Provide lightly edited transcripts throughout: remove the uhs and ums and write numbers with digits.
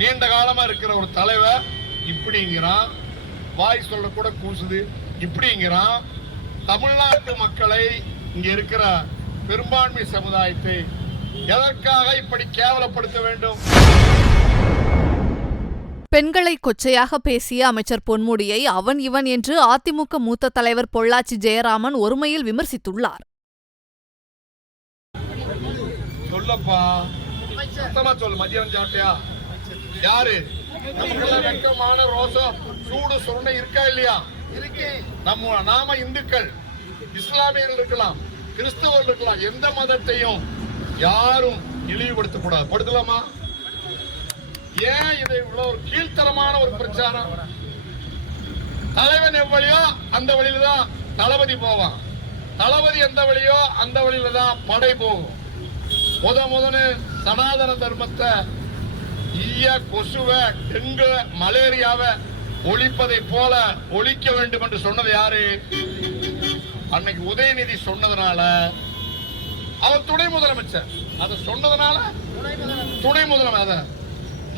நீண்ட காலமா இருக்கிற ஒரு தலைவர் இப்படிங்கிறான், வாய் சொல்ல கூட கூசுது இப்படிங்கிறான். தமிழ்நாட்டு மக்களை, இங்க இருக்கிற பெரும்பான்மை சமுதாயத்தை எதற்காக இப்படி கேவலப்படுத்த வேண்டும்? பெண்களை கொச்சையாக பேசிய அமைச்சர் பொன்முடியை அவன் இவன் என்று அதிமுக மூத்த தலைவர் பொள்ளாச்சி ஜெயராமன் ஒருமையில் விமர்சித்துள்ளார். சொல்லப்பா, சத்தமா சொல்லு. மதியம் சாப்பிட்டியா? யாரு? நமக்கு வெக்கமான ரோசம் சூடு சுருணை இருக்கா இல்லையா? நாம இந்துக்கள், இஸ்லாமியர்கள் இருக்கலாம், கிறிஸ்தவர்கள் இருக்கலாம், எந்த மதத்தையும் யாரும் இழிவுபடுத்த கூடாது. படுத்தலாமா? ஏன் இதை இவ்வளவு ஒரு கீழ்த்தரமான ஒரு பிரச்சாரம்? தலைவன் எவ்வளியோ அந்த வழியில தான் தளபதி போவான், தளபதி எந்த வழியோ அந்த வழியில தான் படை போகும். முதன்னு சனாதன தர்மத்தை, ஈய கொசுவை, டெங்கு, மலேரியாவை ஒழிப்பதை போல ஒழிக்க வேண்டும் என்று சொன்னது யாரு? அன்னைக்கு உதயநிதி சொன்னதுனால அவர் துணை முதலமைச்சர், அதை சொன்னதுனால துணை முதலமைச்சர்.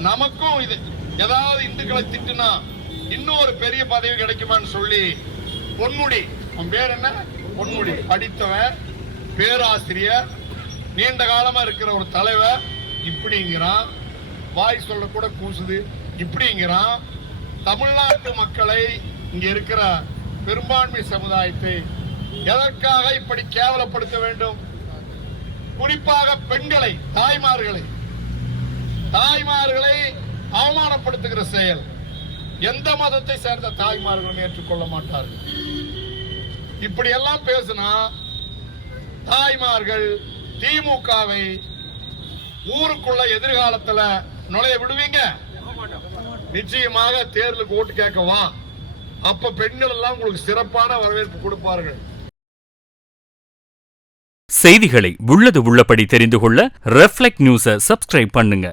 நமக்கும் இது ஏதாவது இந்துக்களை திட்டுனா இன்னும் ஒரு பெரிய பதவி கிடைக்குமான்னு சொல்லி பொன்முடி, உன் பேர் என்ன? பொன்முடி, படித்தவன், பேராசிரியர், நீண்ட காலமா இருக்கிற ஒரு தலைவர் இப்படிங்கிறான், வாய் சொல்ல கூட கூசுது இப்படிங்கிறான். தமிழ்நாட்டு மக்களை, இங்க இருக்கிற பெரும்பான்மை சமுதாயத்தை எதற்காக இப்படி கேவலப்படுத்த வேண்டும்? குறிப்பாக பெண்களை, தாய்மார்களை அவமானப்படுத்துகிற செயல் எந்த மதத்தை சேர்ந்த தாய்மார்களும் ஏற்றுக்கொள்ள மாட்டார்கள். இப்படி எல்லாம் பேசினா தாய்மார்கள் திமுகவை ஊருக்குள்ள எதிர்காலத்துல நுழைய விடுவீங்க? நிச்சயமாக தேர்தலுக்கு ஓட்டு கேட்க வா, அப்ப பெண்கள் எல்லாம் உங்களுக்கு சிறப்பான வரவேற்பு கொடுப்பார்கள். செய்திகளை உள்ளது உள்ளபடி தெரிந்து கொள்ள ரெஃப்ளெக்ட் நியூஸை சப்ஸ்கிரைப் பண்ணுங்க.